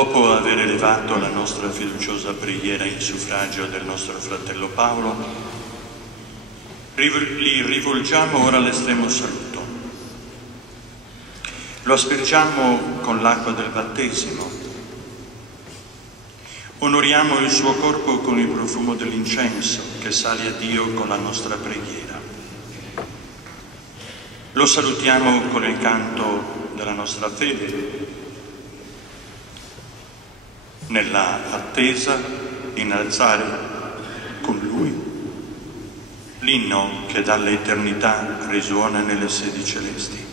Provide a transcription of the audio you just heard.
Dopo aver elevato la nostra fiduciosa preghiera in suffragio del nostro fratello Paolo, gli rivolgiamo ora l'estremo saluto. Lo aspergiamo con l'acqua del battesimo. Onoriamo il suo corpo con il profumo dell'incenso che sale a Dio con la nostra preghiera. Lo salutiamo con il canto della nostra fede, nella attesa di innalzare con Lui l'inno che dall'eternità risuona nelle sedi celesti.